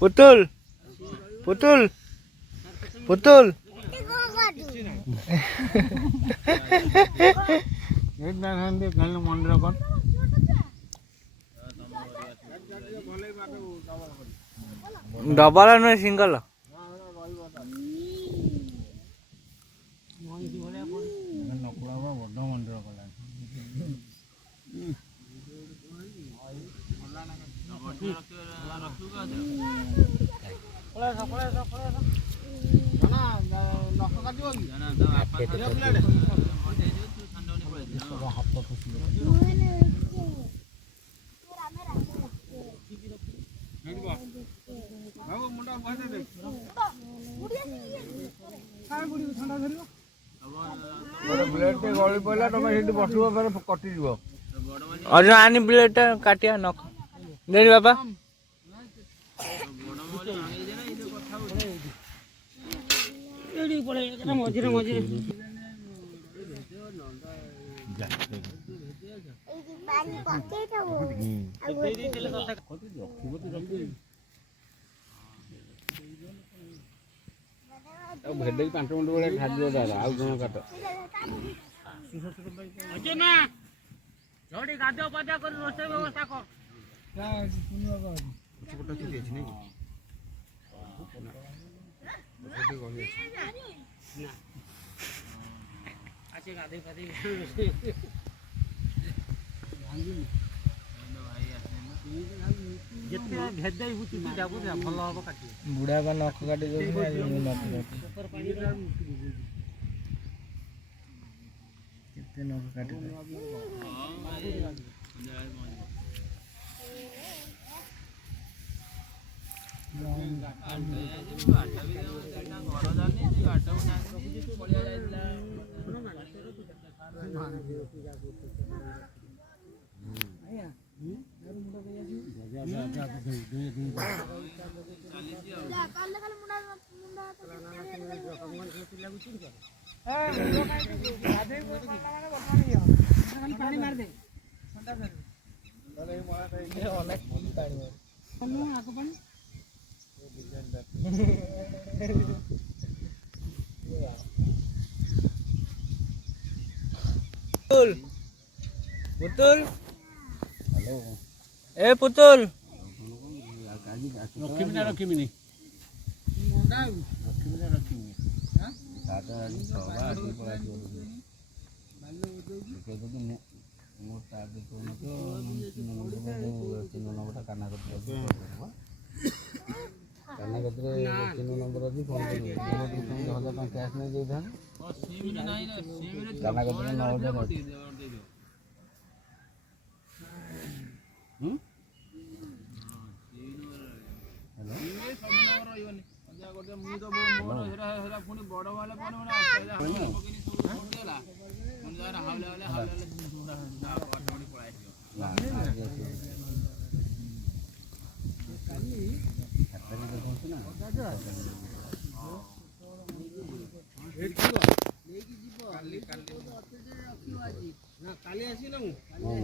पुतुल पुतुल पुतुल मंदिर कौन डबल नुहे सिंगल गली पड़ा तुम बस कटिज अज आनी ब्लेड काटिया नख दे बाबा मझे मझे भेड़ 5 मिनट बड़े खाद आउ कौन काट गाधो पाधा कर रोषे व्यवस्था कर बुढ़ा का नख काटी नख काटी पुतुल ए पुतुल रखी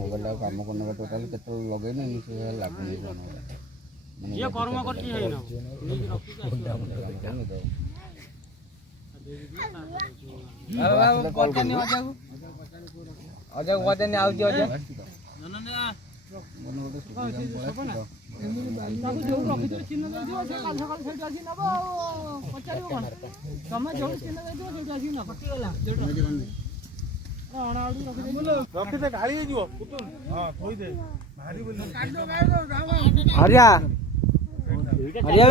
मोबाइल काम करने टोटाल केते लगेनी से लागुनी ये कर्म करती है ना कॉल करनी अजय वादने आउती अजय हरिया हरिया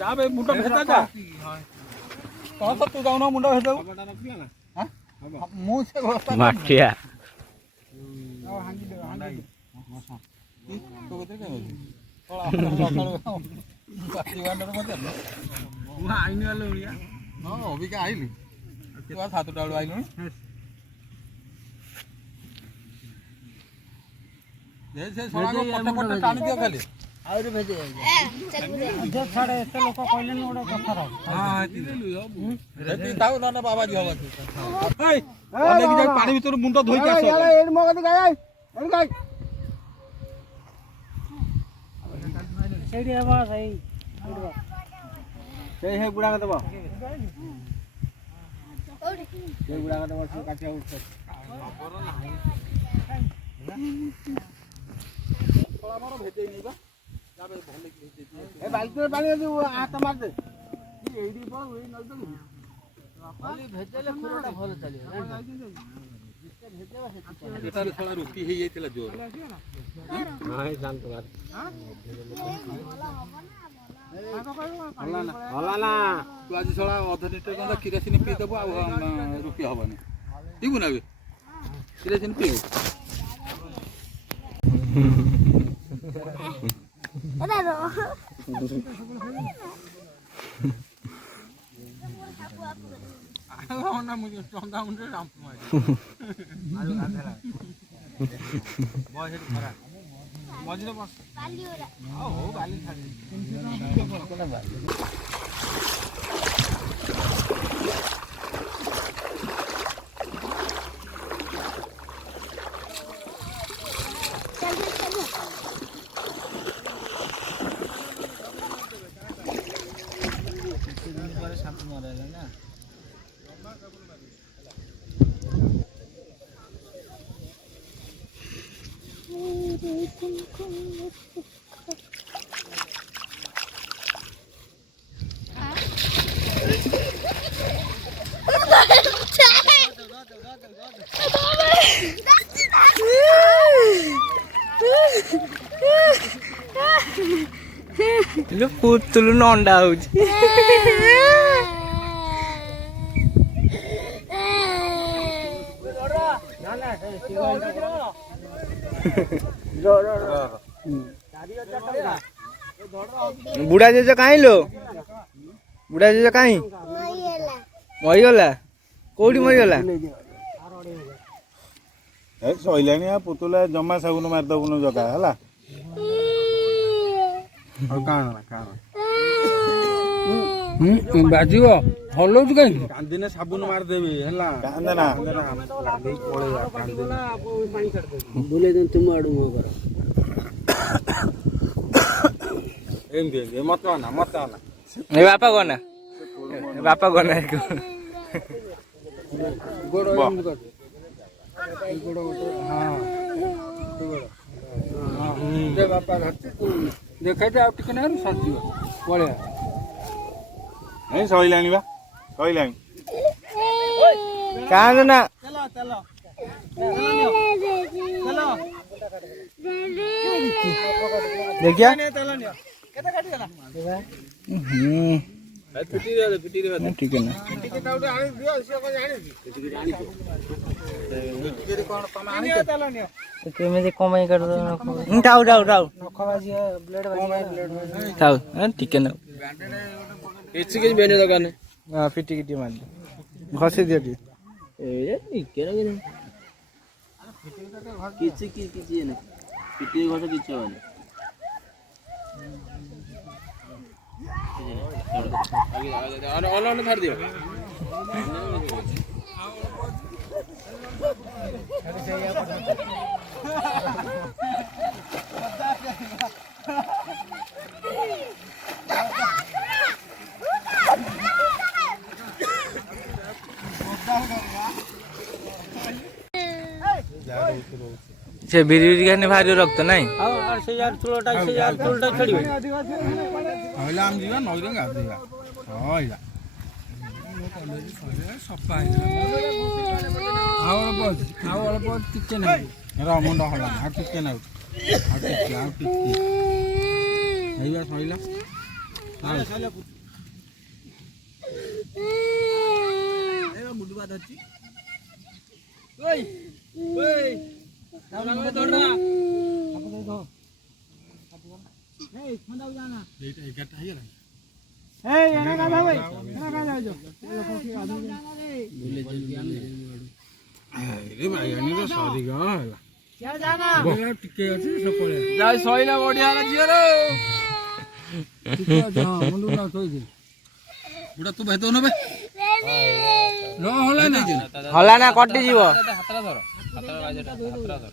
जा बे मुंडा भेजा जा कह तो तू जाऊ ना मुंडा भेजा हां मु से व्यवस्था माटिया तो कते के बाती वांडर मत तू आइनी वाले उड़िया हां अभी का आइलु तू आ 7 टा आइलु जैसे सोना को पट्टा टाणी दियो खाली आउरे भेजे अधे छाड़े एते लोक कहले न ओडा कथा रह हां हेती ताऊ न बाबा जी होबा ए अने कि जाई पानी भीतर मुंडो धोई के आसो यार एड मगद गाय एड गाय सेडी हवा सही से हे बुढ़ा का दबा से बुढ़ा का दबा से काटिया उठ थोड़ा मारो भेजे नहीं बा जाबे भले की भेजे ए बाल्टी में पानी दे हाथ मार दे एडी पर ओई न दे खाली भेजेले खुरटा भलो चली जिसके भेजेवा से एटा थोड़ा रुकी हे येतिला जोर हां शांत बात होला ना तू आज थोड़ा अध लीटर गंदा किरोसिन पी देबो आ रुकी हबनी पीबू ना बे किरोसिन पीबू अरे रो ना मुझे टंडा मुंडे राम मार आलू आधेला बॉय हेड खरा मजरे बस बाली ओरा ओ बाली खाली कोना बाली लो पुतलू नंडा होची बुढ़ा जेज कहीं लो बुढ़ा जेज कहीं मरीगला कौटी मरीगला सैलानी पुतुला जमा साबुन मारदबुन जगा है बाजिब हलौଛୁ କାହିଁକି କାନ୍ଦିନେ ସାବୁନ ମାରିଦେବି ହେଲା कांदना ବୁଲେଇ ଦେବି ତୁମ ଆଡୁ ମୁହ କର ଏମିତି ମତେ ଅନା ए बापा गना बापा गना ଗୋଡ ଏମିତି କର ଗୋଡ ହଁ ଦେ ବାପା ଧରଛି ତୁ ଦେଖାଇଦେ ଆଉ ଟିକେ ନାରୁ ସରିଯିବ ପଳେଆ नहीं सैलानी बा सैलानी कांदना देखिया ठीक है ना केमे कमाई कर दो उठाओ उठाओ उठाओ उठाओ ठीक है ना ଏଚି କିଛି ବେନେ ଦୋକାନ हां पिटी किटी मार दे घसे दियो टी ଏ ଟିକେ ନା କିଛି କିଛି ନାହିଁ ପିଟି ଘର କିଛି ହବନି ଅନ ଛାଡ଼ି ଦିଅ से बिरी बिरी खाने भारी रक्त नहीं और से यार चुलटा छड़िबे हइला हम जीवा नइरे गाधेबा हइला सफा और बस टिके ना रा मुंडा हला आ टिके ना आ टिके हइला सइला ମୁଣ୍ଡ ବାଦ ଅଛି ଓଇ ଓଇ ତାପରେ ଦୌଡରା ତାପରେ ଧର ଏଇ ଖଣ୍ଡାଉ ଜାନା ଏଇଟା 11ଟା ହେଇଗଲା ଏଇ ଏନା ଗାଧା ଭାଇ ଏନା ଗାଧା ଯାଉ ବୁଲେ ଜଲଦି ଆମେ रे भाई अनि तो सरी ग होला क्या जाना बोला टिके अछि सपळे जाय सइला बढिया रे जियो रे टिके जा मुंडु ना सोइ दे बुडा तू भेतो न बे न होला ना कटि जीव हातरा धर हातरा धर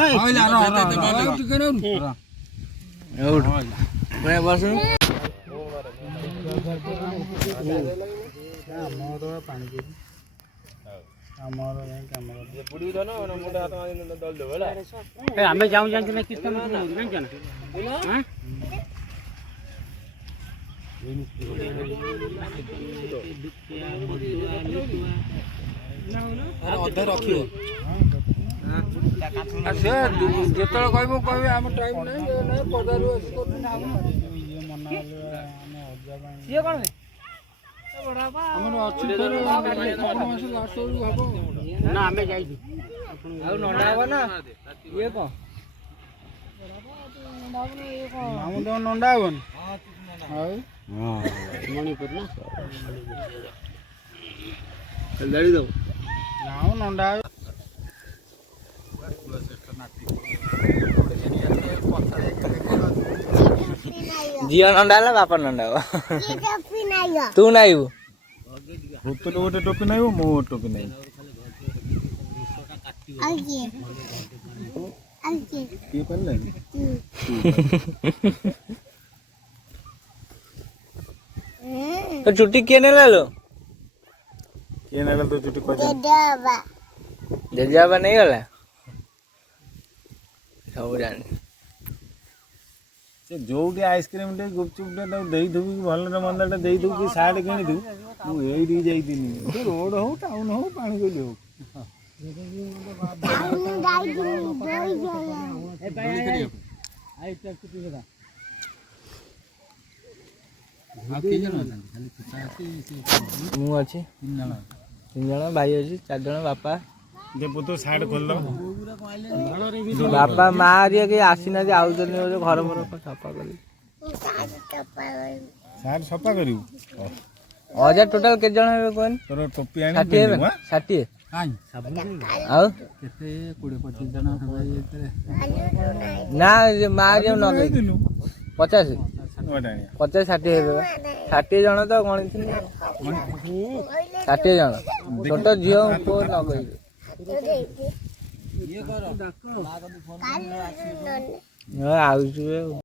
ए होइला र टिके न उठ बे बस ଆମର ପାଣି ପିଇ ଆମର ଯାଇ କାମ କର ବୁଡି ଉଠ ନା ମୁଣ୍ଡ ହାତ ମାରି ଦଳ ଦେବ ହେଲା ए हमें जाऊं जान ना कितना मतलब नहीं जाना हां अरे अधा रखियो से जेतल कहबो कहबे हम टाइम नहीं पदारू असि करना ये मना हम अजा ये कोन हमर अछि फेर मास लास्ट रू हबो ना हमें जाई आउ नडा हबो ना ये को नाम तो नंडा हबन हां हां मणिपुर ना चल दाड़ी दो नाम नंडा जियो नंडा ला बापा नंडा तू नाइबू भूतल गोटे टोपी नाइबो मो टोपी नाइ के पल्ले तो छुट्टी के ने लालो के नागल तो छुट्टी को जजाबा नहीं गला सब जान से जोटी आइसक्रीम टे गुपचुप टे तो देई दुबी भल रे मंदटा देई दु कि साइड किनी दु मु एई दी जाई दिनी रोड हो टाउन हो पानी कोली हो मु अच्छी 3 जन भाई अच्छी 4 जन बापा जे पुतो साइड खोल दो बापा माँ हरिया के आसीना आउ घर भर सफा करी साइड सफा करियो हजार टोटल के जन हेबे कोन तोर टोपी आनी 60 काई साबुन आउ केते 20-25 जन हबे एते ना माँ हरिया न गई 50 ओडानी 50-60 हेबे 60 जन तो गणी थी 60 जन छोट झियो को न गई ये करो आउछु